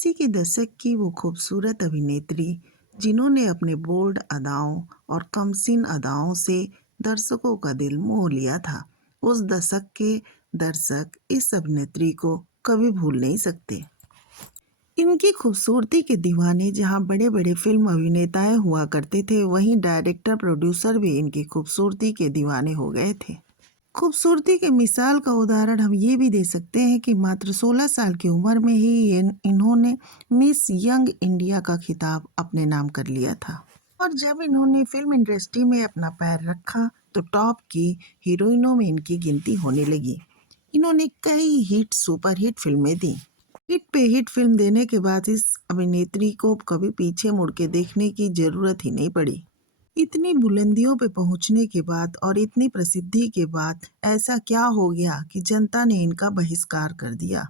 80 के दशक की वो खूबसूरत अभिनेत्री जिन्होंने अपने बोल्ड अदाओं और कमसीन अदाओं से दर्शकों का दिल मोह लिया था। उस दशक के दर्शक इस अभिनेत्री को कभी भूल नहीं सकते। इनकी खूबसूरती के दीवाने जहां बड़े बड़े फिल्म अभिनेताएं हुआ करते थे, वहीं डायरेक्टर प्रोड्यूसर भी इनकी खूबसूरती के दीवाने हो गए थे। खूबसूरती के मिसाल का उदाहरण हम ये भी दे सकते हैं कि मात्र 16 साल की उम्र में ही इन्होंने मिस यंग इंडिया का खिताब अपने नाम कर लिया था। और जब इन्होंने फिल्म इंडस्ट्री में अपना पैर रखा तो टॉप की हीरोइनों में इनकी गिनती होने लगी। इन्होंने कई हिट सुपर हिट फिल्में दी। हिट पे हिट फिल्म देने के बाद इस अभिनेत्री को कभी पीछे मुड़ के देखने की जरूरत ही नहीं पड़ी। इतनी बुलंदियों पे पहुंचने के बाद और इतनी प्रसिद्धि के बाद ऐसा क्या हो गया कि जनता ने इनका बहिष्कार कर दिया।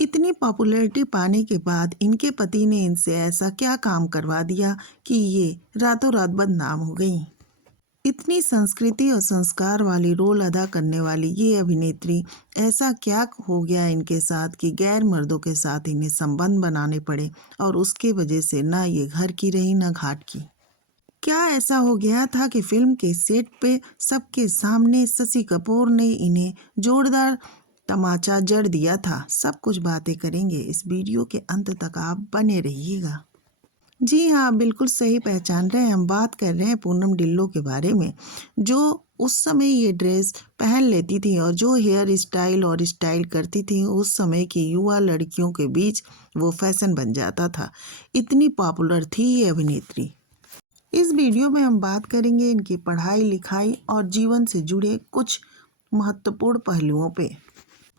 इतनी पॉपुलैरिटी पाने के बाद इनके पति ने इनसे ऐसा क्या काम करवा दिया कि ये रातों रात बदनाम हो गई। इतनी संस्कृति और संस्कार वाली रोल अदा करने वाली ये अभिनेत्री, ऐसा क्या हो गया इनके साथ कि गैर मर्दों के साथ इन्हें संबंध बनाने पड़े और उसके वजह से ना ये घर की रही ना घाट की। क्या ऐसा हो गया था कि फिल्म के सेट पे सबके सामने शशि कपूर ने इन्हें जोरदार तमाचा जड़ दिया था। सब कुछ बातें करेंगे, इस वीडियो के अंत तक आप बने रहिएगा। जी हाँ, बिल्कुल सही पहचान रहे हैं, हम बात कर रहे हैं पूनम डिल्लो के बारे में, जो उस समय ये ड्रेस पहन लेती थी और जो हेयर स्टाइल और स्टाइल करती थी, उस समय की युवा लड़कियों के बीच वो फैशन बन जाता था। इतनी पॉपुलर थी ये अभिनेत्री। इस वीडियो में हम बात करेंगे इनकी पढ़ाई लिखाई और जीवन से जुड़े कुछ महत्वपूर्ण पहलुओं पे।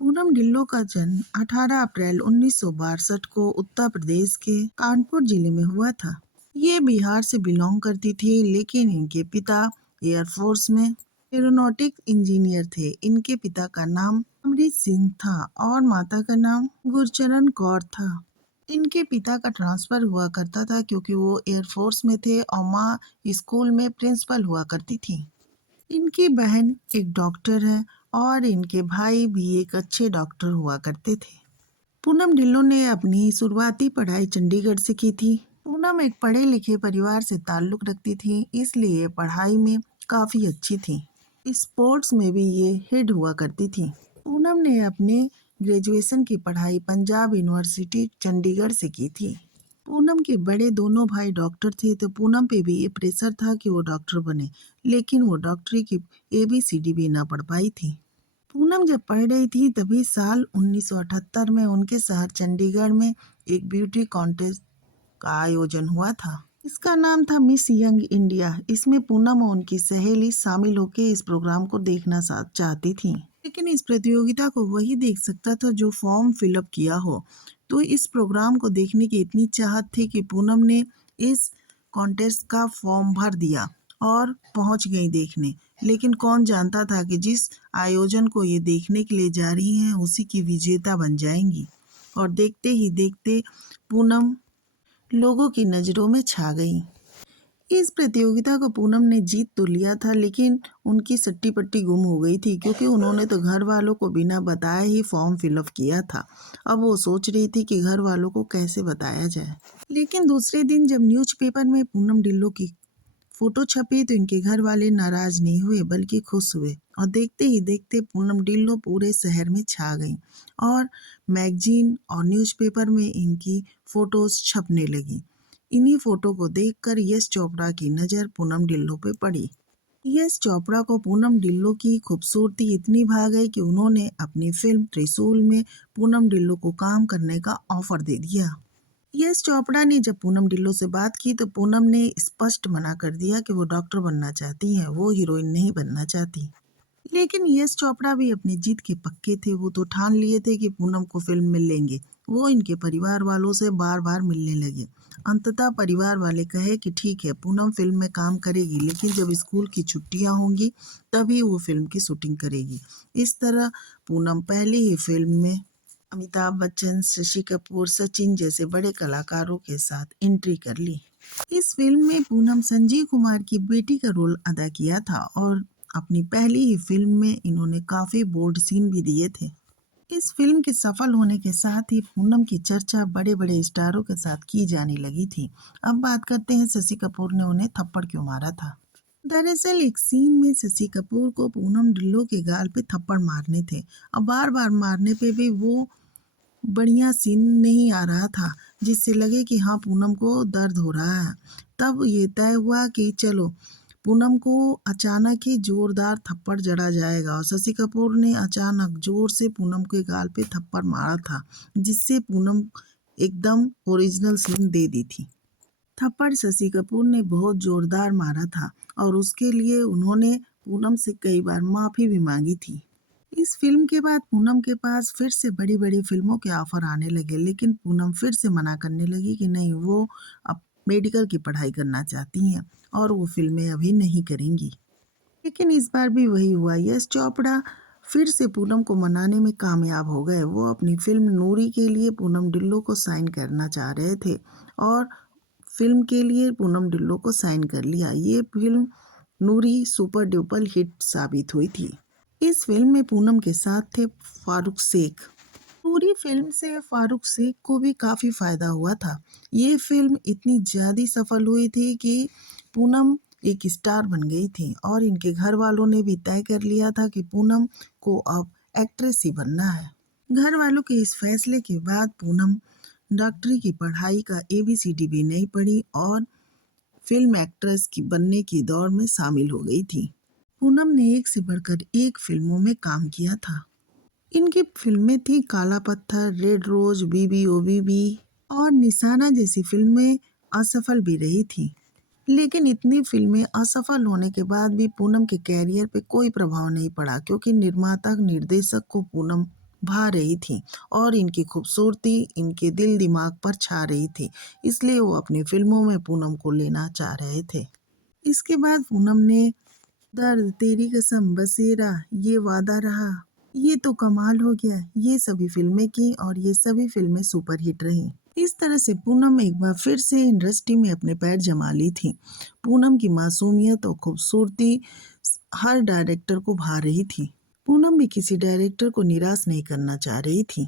पूनम ढिल्लों का जन्म 18 अप्रैल 1962 को उत्तर प्रदेश के कानपुर जिले में हुआ था। ये बिहार से बिलोंग करती थी, लेकिन इनके पिता एयरफोर्स में एरोनॉटिक इंजीनियर थे। इनके पिता का नाम अमरीत सिंह था और माता का नाम गुरचरण कौर था। इनके पिता का ट्रांसफर हुआ करता था क्योंकि वो एयरफोर्स में थे और माँ स्कूल में प्रिंसिपल हुआ करती थी। इनकी बहन एक डॉक्टर है और इनके भाई भी एक अच्छे डॉक्टर हुआ करते थे। पूनम ढिल्लों ने अपनी शुरुआती पढ़ाई चंडीगढ़ से की थी। पूनम एक पढ़े लिखे परिवार से ताल्लुक रखती थी, इसलिए पढ़ाई में काफी अच्छी थी। स्पोर्ट्स में भी ये हेड हुआ करती थी। पूनम ने अपने ग्रेजुएशन की पढ़ाई पंजाब यूनिवर्सिटी चंडीगढ़ से की थी। पूनम के बड़े दोनों भाई डॉक्टर थे, तो पूनम पे भी ये प्रेशर था कि वो डॉक्टर बने, लेकिन वो डॉक्टरी की ABCD भी ना पढ़ पाई थी। पूनम जब पढ़ रही थी तभी साल 1978 में उनके शहर चंडीगढ़ में एक ब्यूटी कॉन्टेस्ट का आयोजन हुआ था। इसका नाम था मिस यंग इंडिया। इसमें पूनम और उनकी सहेली शामिल होकर इस प्रोग्राम को देखना चाहती थी, लेकिन इस प्रतियोगिता को वही देख सकता था जो फॉर्म फिलअप किया हो। तो इस प्रोग्राम को देखने की इतनी चाहत थी कि पूनम ने इस कॉन्टेस्ट का फॉर्म भर दिया और पहुंच गई देखने। लेकिन कौन जानता था कि जिस आयोजन को ये देखने के लिए जा रही हैं उसी की विजेता बन जाएंगी। और देखते ही देखते पूनम लोगों की नज़रों में छा गई। इस प्रतियोगिता को पूनम ने जीत तो लिया था, लेकिन उनकी सट्टी पट्टी गुम हो गई थी क्योंकि उन्होंने तो घर वालों को बिना बताए ही फॉर्म फिलअप किया था। अब वो सोच रही थी कि घर वालों को कैसे बताया जाए। लेकिन दूसरे दिन जब न्यूज़पेपर में पूनम ढिल्लों की फोटो छपी तो इनके घर वाले नाराज नहीं हुए बल्कि खुश हुए, और देखते ही देखते पूनम ढिल्लों पूरे शहर में छा गई और मैगजीन और न्यूज़पेपर में इनकी फोटोज छपने लगी। इन्हीं फोटो को देखकर यश चोपड़ा की नज़र पूनम ढिल्लों पे पड़ी। यश चोपड़ा को पूनम ढिल्लों की खूबसूरती इतनी भा गई कि उन्होंने अपनी फिल्म त्रिशूल में पूनम ढिल्लों को काम करने का ऑफर दे दिया। यश चोपड़ा ने जब पूनम ढिल्लों से बात की तो पूनम ने स्पष्ट मना कर दिया कि वो डॉक्टर बनना चाहती हैं, वो हीरोइन नहीं बनना चाहती। लेकिन यश चोपड़ा भी अपनी जीत के पक्के थे। वो तो ठान लिए थे कि पूनम को फिल्म में लेंगे। वो इनके परिवार वालों से बार बार मिलने लगे। अंततः परिवार वाले कहे कि ठीक है, पूनम फिल्म में काम करेगी, लेकिन जब स्कूल की छुट्टियां होंगी तभी वो फिल्म की शूटिंग करेगी। इस तरह पूनम पहली ही फिल्म में अमिताभ बच्चन, शशि कपूर, सचिन जैसे बड़े कलाकारों के साथ एंट्री कर ली। इस फिल्म में पूनम संजीव कुमार की बेटी का रोल अदा किया था और अपनी पहली ही फिल्म में इन्होंने काफी बोल्ड सीन भी दिए थे। इस फिल्म के सफल होने के साथ ही पूनम की चर्चा बड़े बड़े स्टारों के साथ की जाने लगी थी। अब बात करते हैं शशि कपूर ने उन्हें थप्पड़ क्यों मारा था। दरअसल एक सीन में शशि कपूर को पूनम ढिल्लों के गाल पे थप्पड़ मारने थे। अब बार बार मारने पे भी वो बढ़िया सीन नहीं आ रहा था जिससे लगे कि हाँ पूनम को दर्द हो रहा है। तब ये तय हुआ कि चलो पूनम को अचानक ही जोरदार थप्पड़ जड़ा जाएगा और शशि कपूर ने अचानक जोर से पूनम के गाल पे थप्पड़ मारा था जिससे पूनम एकदम ओरिजिनल सीन दे दी थी। थप्पड़ शशि कपूर ने बहुत जोरदार मारा था और उसके लिए उन्होंने पूनम से कई बार माफी भी मांगी थी। इस फिल्म के बाद पूनम के पास फिर से बड़ी बड़ी फिल्मों के ऑफर आने लगे लेकिन पूनम फिर से मना करने लगी कि नहीं वो अब मेडिकल की पढ़ाई करना चाहती हैं और वो फिल्में अभी नहीं करेंगी। लेकिन इस बार भी वही हुआ। यश चोपड़ा फिर से पूनम को मनाने में कामयाब हो गए। वो अपनी फिल्म नूरी के लिए पूनम डिल्लो को साइन करना चाह रहे थे और फिल्म के लिए पूनम डिल्लो को साइन कर लिया। ये फिल्म नूरी सुपर डुपर हिट साबित हुई थी। इस फिल्म में पूनम के साथ थे फारूक शेख। पूरी फिल्म से फारूक शेख को भी काफी फायदा हुआ था। ये फिल्म इतनी ज्यादा सफल हुई थी कि पूनम एक स्टार बन गई थी और इनके घर वालों ने भी तय कर लिया था कि पूनम को अब एक्ट्रेस ही बनना है। घर वालों के इस फैसले के बाद पूनम डॉक्टरी की पढ़ाई का ABCD भी नहीं पढ़ी और फिल्म एक्ट्रेस की बनने की दौड़ में शामिल हो गई थी। पूनम ने एक से बढ़कर एक फिल्मों में काम किया था। इनकी फिल्में थी काला पत्थर, रेड रोज, बीबी ओ बीबी और निशाना जैसी फिल्में असफल भी रही थी। लेकिन इतनी फिल्में असफल होने के बाद भी पूनम के कैरियर पे कोई प्रभाव नहीं पड़ा क्योंकि निर्माता निर्देशक को पूनम भा रही थी और इनकी खूबसूरती इनके दिल दिमाग पर छा रही थी। इसलिए वो अपनी फिल्मों में पूनम को लेना चाह रहे थे। इसके बाद पूनम ने दर्द, तेरी कसम, बसेरा, ये वादा रहा, ये तो कमाल हो गया, ये सभी फिल्में की और ये सभी फिल्में सुपरहिट रहीं। इस तरह से पूनम एक बार फिर से इंडस्ट्री में अपने पैर जमा ली थी। पूनम की मासूमियत और खूबसूरती हर डायरेक्टर को भा रही थी। पूनम भी किसी डायरेक्टर को निराश नहीं करना चाह रही थी।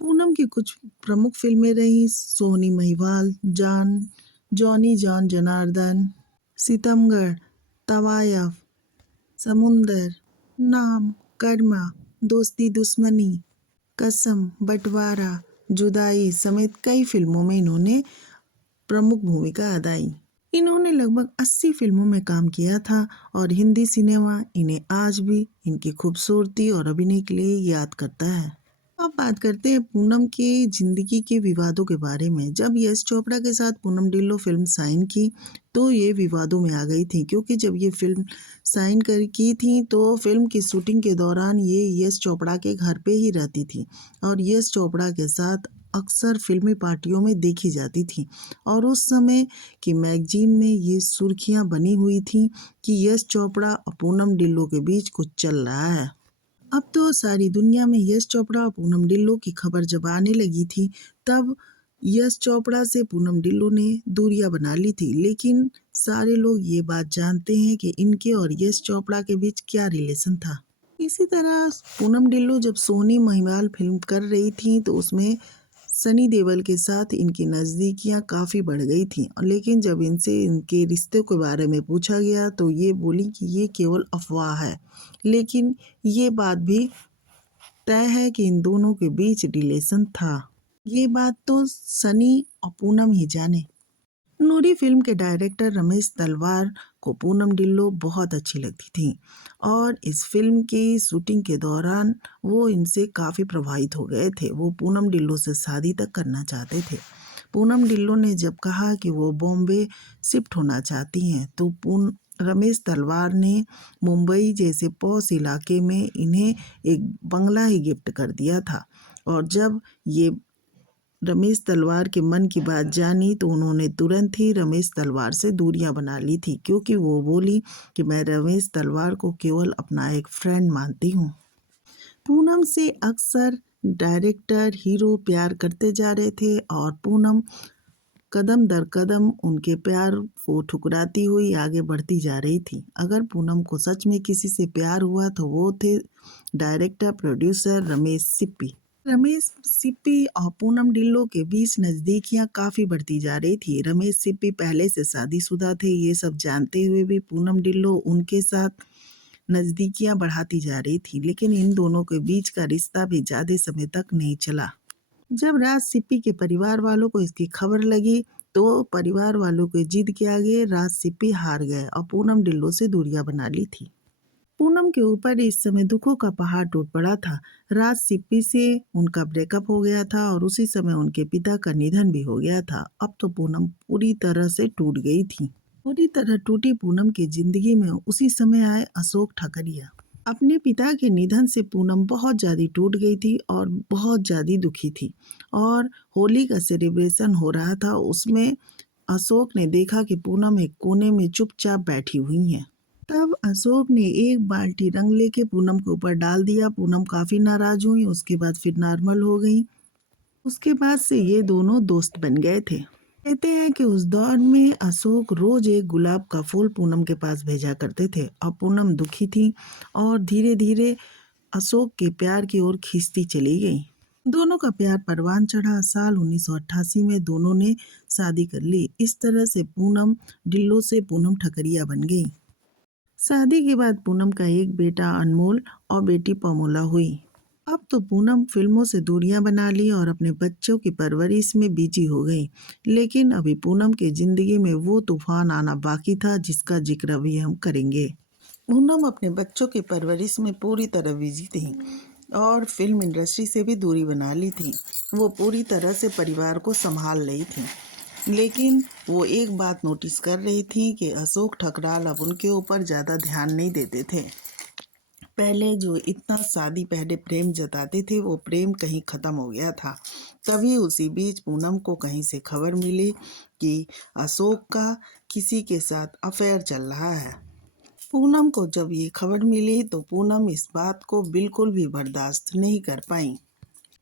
पूनम की कुछ प्रमुख फिल्में रहीं सोनी महिवाल, जान, जॉनी जॉन जनार्दन, सितमगढ़, तवायफ, समुंदर, नाम, कर्मा, दोस्ती दुश्मनी, कसम, बंटवारा, जुदाई समेत कई फिल्मों में इन्होंने प्रमुख भूमिका अदाई। इन्होंने लगभग 80 फिल्मों में काम किया था और हिंदी सिनेमा इन्हें आज भी इनकी खूबसूरती और अभिनय के लिए याद करता है। अब बात करते हैं पूनम की जिंदगी के विवादों के बारे में। जब यश चोपड़ा के साथ पूनम डिल्लो फिल्म साइन की तो ये विवादों में आ गई थी क्योंकि जब ये फिल्म साइन कर की थी तो फिल्म की शूटिंग के दौरान ये यश चोपड़ा के घर पे ही रहती थी और यश चोपड़ा के साथ अक्सर फिल्मी पार्टियों में देखी जाती थी और उस समय की मैगजीन में ये सुर्खियां बनी हुई थी कि यश चोपड़ा और पूनम डिल्लो के बीच कुछ चल रहा है। अब तो सारी दुनिया में यश चोपड़ा और पूनम डिल्लो की खबर जब आने लगी थी तब यश चोपड़ा से पूनम डिल्लो ने दूरियां बना ली थी। लेकिन सारे लोग ये बात जानते हैं कि इनके और यश चोपड़ा के बीच क्या रिलेशन था। इसी तरह पूनम डिल्लो जब सोनी महिवाल फिल्म कर रही थी तो उसमें सनी देओल के साथ इनकी नज़दीकियां काफ़ी बढ़ गई थी लेकिन जब इनसे इनके रिश्ते के बारे में पूछा गया तो ये बोली कि ये केवल अफवाह है। लेकिन ये बात भी तय है कि इन दोनों के बीच रिलेशन था। ये बात तो सनी और पूनम ही जाने। नूरी फिल्म के डायरेक्टर रमेश तलवार को पूनम डिल्लो बहुत अच्छी लगती थी और इस फिल्म की शूटिंग के दौरान वो इनसे काफ़ी प्रभावित हो गए थे। वो पूनम डिल्लो से शादी तक करना चाहते थे। पूनम डिल्लो ने जब कहा कि वो बॉम्बे शिफ्ट होना चाहती हैं तो रमेश तलवार ने मुंबई जैसे पॉश इलाके में इन्हें एक बंगला ही गिफ्ट कर दिया था और जब ये रमेश तलवार के मन की बात जानी तो उन्होंने तुरंत ही रमेश तलवार से दूरियां बना ली थी क्योंकि वो बोली कि मैं रमेश तलवार को केवल अपना एक फ्रेंड मानती हूँ। पूनम से अक्सर डायरेक्टर हीरो प्यार करते जा रहे थे और पूनम कदम दर कदम उनके प्यार को ठुकराती हुई आगे बढ़ती जा रही थी। अगर पूनम को सच में किसी से प्यार हुआ तो वो थे डायरेक्टर प्रोड्यूसर रमेश सिप्पी। रमेश सिप्पी और पूनम ढिल्लों के बीच नजदीकियां काफी बढ़ती जा रही थी। रमेश सिप्पी पहले से शादीशुदा थे, ये सब जानते हुए भी पूनम ढिल्लों उनके साथ नजदीकियां बढ़ाती जा रही थी, लेकिन इन दोनों के बीच का रिश्ता भी ज्यादा समय तक नहीं चला। जब राज सिप्पी के परिवार वालों को इसकी खबर लगी, तो परिवार वालों के जिद के आगे राज सिप्पी हार गए और पूनम ढिल्लों से दूरियां बना ली थी। पूनम के ऊपर इस समय दुखों का पहाड़ टूट पड़ा था। राज सिप्पी से उनका ब्रेकअप हो गया था और उसी समय उनके पिता का निधन भी हो गया था। अब तो पूनम पूरी तरह से टूट गई थी। पूरी तरह टूटी पूनम की जिंदगी में उसी समय आए अशोक ठकरिया। अपने पिता के निधन से पूनम बहुत ज्यादा टूट गई थी और बहुत ज्यादा दुखी थी। और होली का सेलिब्रेशन हो रहा था, उसमें अशोक ने देखा कि पूनम एक कोने में चुपचाप बैठी हुई है। तब अशोक ने एक बाल्टी रंग लेके पूनम के ऊपर डाल दिया। पूनम काफी नाराज हुई, उसके बाद फिर नॉर्मल हो गई। उसके बाद से ये दोनों दोस्त बन गए थे। कहते हैं कि उस दौर में अशोक रोज एक गुलाब का फूल पूनम के पास भेजा करते थे और पूनम दुखी थी और धीरे धीरे अशोक के प्यार की ओर खींचती चली गई। दोनों का प्यार परवान चढ़ा। साल 1988 में दोनों ने शादी कर ली। इस तरह से पूनम ढिल्लों से पूनम ठकरिया बन गई। शादी के बाद पूनम का एक बेटा अनमोल और बेटी पमोला हुई। अब तो पूनम फिल्मों से दूरियां बना ली और अपने बच्चों की परवरिश में बिजी हो गई। लेकिन अभी पूनम के जिंदगी में वो तूफान आना बाकी था जिसका जिक्र अभी हम करेंगे। पूनम अपने बच्चों की परवरिश में पूरी तरह बिजी थी और फिल्म इंडस्ट्री से भी दूरी बना ली थी। वो पूरी तरह से परिवार को संभाल रही थी, लेकिन वो एक बात नोटिस कर रही थी कि अशोक ठकराल अब उनके ऊपर ज़्यादा ध्यान नहीं देते थे। पहले जो इतना शादी पहले प्रेम जताते थे, वो प्रेम कहीं ख़त्म हो गया था। तभी उसी बीच पूनम को कहीं से खबर मिली कि अशोक का किसी के साथ अफेयर चल रहा है। पूनम को जब ये खबर मिली तो पूनम इस बात को बिल्कुल भी बर्दाश्त नहीं कर पाई।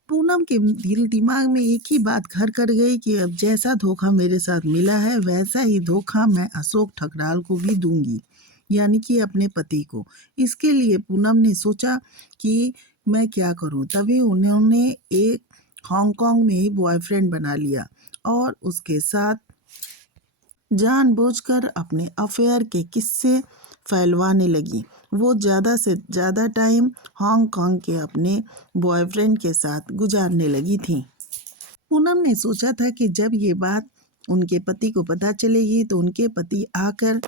पूनम के दिल दिमाग में एक ही बात घर कर गई कि अब जैसा धोखा मेरे साथ मिला है, वैसा ही धोखा मैं अशोक ठकराल को भी दूंगी, यानी कि अपने पति को। इसके लिए पूनम ने सोचा कि मैं क्या करूं। तभी उन्होंने एक हांगकांग में ही बॉयफ्रेंड बना लिया और उसके साथ जानबूझकर अपने अफेयर के किस्से फैलवाने लगी। वो ज़्यादा से ज़्यादा टाइम हांगकांग के अपने बॉयफ्रेंड के साथ गुजारने लगी थी। पूनम ने सोचा था कि जब ये बात उनके पति को पता चलेगी तो उनके पति आकर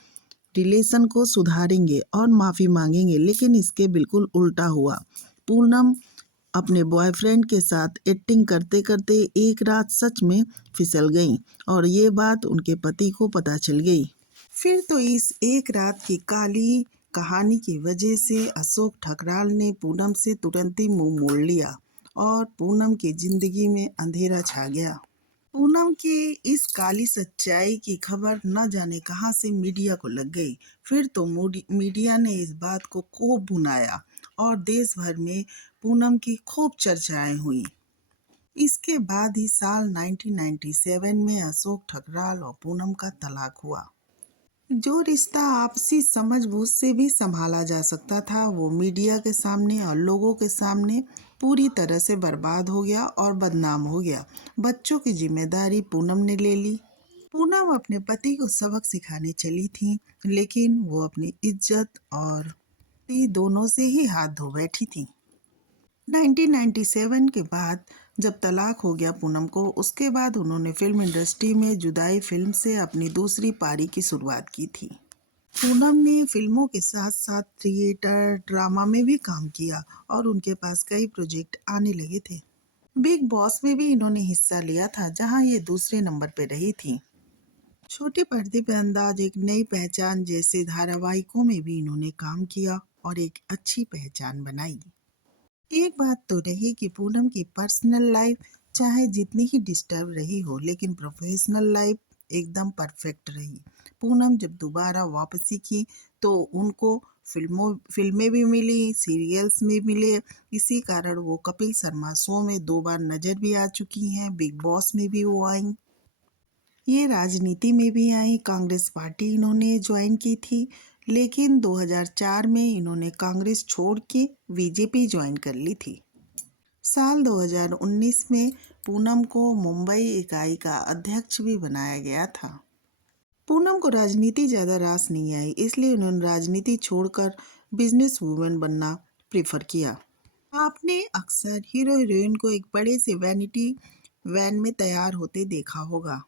रिलेशन को सुधारेंगे और माफ़ी मांगेंगे, लेकिन इसके बिल्कुल उल्टा हुआ। पूनम अपने बॉयफ्रेंड के साथ एक्टिंग करते करते एक रात सच में फिसल गई और ये बात उनके पति को पता चल गई। फिर तो इस एक रात की काली कहानी की वजह से अशोक ठकराल ने पूनम से तुरंत ही मुंह मोड़ लिया और पूनम की जिंदगी में अंधेरा छा गया। पूनम की इस काली सच्चाई की खबर न जाने कहां से मीडिया को लग गई। फिर तो मीडिया ने इस बात को खूब भुनाया और देश भर में पूनम की खूब चर्चाएं हुई। इसके बाद ही साल 1997 में अशोक ठकराल और पूनम का तलाक हुआ। जो रिश्ता आपसी समझबूझ से भी संभाला जा सकता था, वो मीडिया के सामने और लोगों के सामने पूरी तरह से बर्बाद हो गया और बदनाम हो गया। बच्चों की जिम्मेदारी पूनम ने ले ली। पूनम अपने पति को सबक सिखाने चली थी, लेकिन वो अपनी इज्जत और पति दोनों से ही हाथ धो बैठी थी। 1997 के बाद जब तलाक हो गया पूनम को, उसके बाद उन्होंने फिल्म इंडस्ट्री में जुदाई फिल्म से अपनी दूसरी पारी की शुरुआत की थी। पूनम ने फिल्मों के साथ साथ थिएटर ड्रामा में भी काम किया और उनके पास कई प्रोजेक्ट आने लगे थे। बिग बॉस में भी इन्होंने हिस्सा लिया था, जहां ये दूसरे नंबर पर रही थी। छोटे पर्दे पे अंदाज, एक नई पहचान जैसे धारावाहिकों में भी इन्होंने काम किया और एक अच्छी पहचान बनाई। एक बात तो रही कि पूनम की पर्सनल लाइफ चाहे जितनी ही डिस्टर्ब रही हो, लेकिन प्रोफेशनल लाइफ एकदम परफेक्ट रही। पूनम जब दोबारा वापसी की तो उनको फिल्में भी मिली, सीरियल्स में मिले। इसी कारण वो कपिल शर्मा शो में 2 बार नजर भी आ चुकी हैं। बिग बॉस में भी वो आई। ये राजनीति में भी आई। कांग्रेस पार्टी इन्होंने ज्वाइन की थी, लेकिन 2004 में इन्होंने कांग्रेस छोड़ के बीजेपी ज्वाइन कर ली थी। साल 2019 में पूनम को मुंबई इकाई का अध्यक्ष भी बनाया गया था। पूनम को राजनीति ज़्यादा रास नहीं आई, इसलिए उन्होंने राजनीति छोड़कर बिजनेस वूमेन बनना प्रेफर किया। आपने अक्सर हीरो हीरोइन को एक बड़े से वैनिटी वैन में तैयार होते देखा होगा।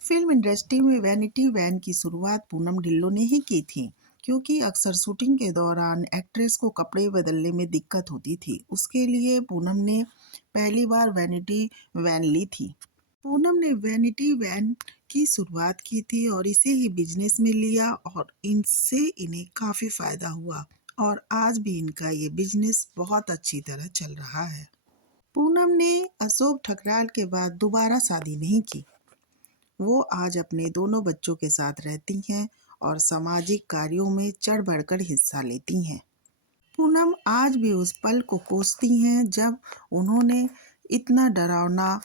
फिल्म इंडस्ट्री में वैनिटी वैन की शुरुआत पूनम ढिल्लों ने ही की थी, क्योंकि अक्सर शूटिंग के दौरान एक्ट्रेस को कपड़े बदलने में दिक्कत होती थी। उसके लिए पूनम ने पहली बार वैनिटी वैन ली थी। पूनम ने वैनिटी वैन की शुरुआत की थी और इसे ही बिजनेस में लिया और इनसे इन्हें काफ़ी फ़ायदा हुआ और आज भी इनका ये बिजनेस बहुत अच्छी तरह चल रहा है। पूनम ने अशोक ठकराल के बाद दोबारा शादी नहीं की। वो आज अपने दोनों बच्चों के साथ रहती हैं और सामाजिक कार्यों में चढ़ बढ़कर हिस्सा लेती हैं। पूनम आज भी उस पल को कोसती हैं जब उन्होंने इतना डरावना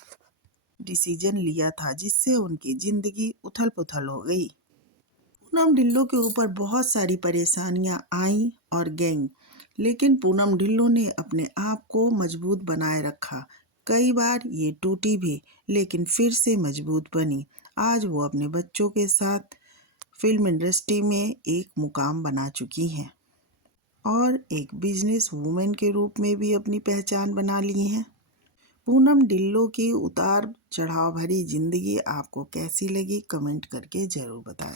डिसीजन लिया था जिससे उनकी जिंदगी उथल पुथल हो गई। पूनम ढिल्लों के ऊपर बहुत सारी परेशानियां आईं और गईं, लेकिन पूनम ढिल्लों ने अपने आप को मजबूत बनाए रखा। कई बार ये टूटी भी, लेकिन फिर से मजबूत बनी। आज वो अपने बच्चों के साथ फिल्म इंडस्ट्री में एक मुकाम बना चुकी हैं और एक बिजनेस वूमेन के रूप में भी अपनी पहचान बना ली हैं। पूनम ढिल्लों की उतार चढ़ाव भरी जिंदगी आपको कैसी लगी, कमेंट करके जरूर बताएं।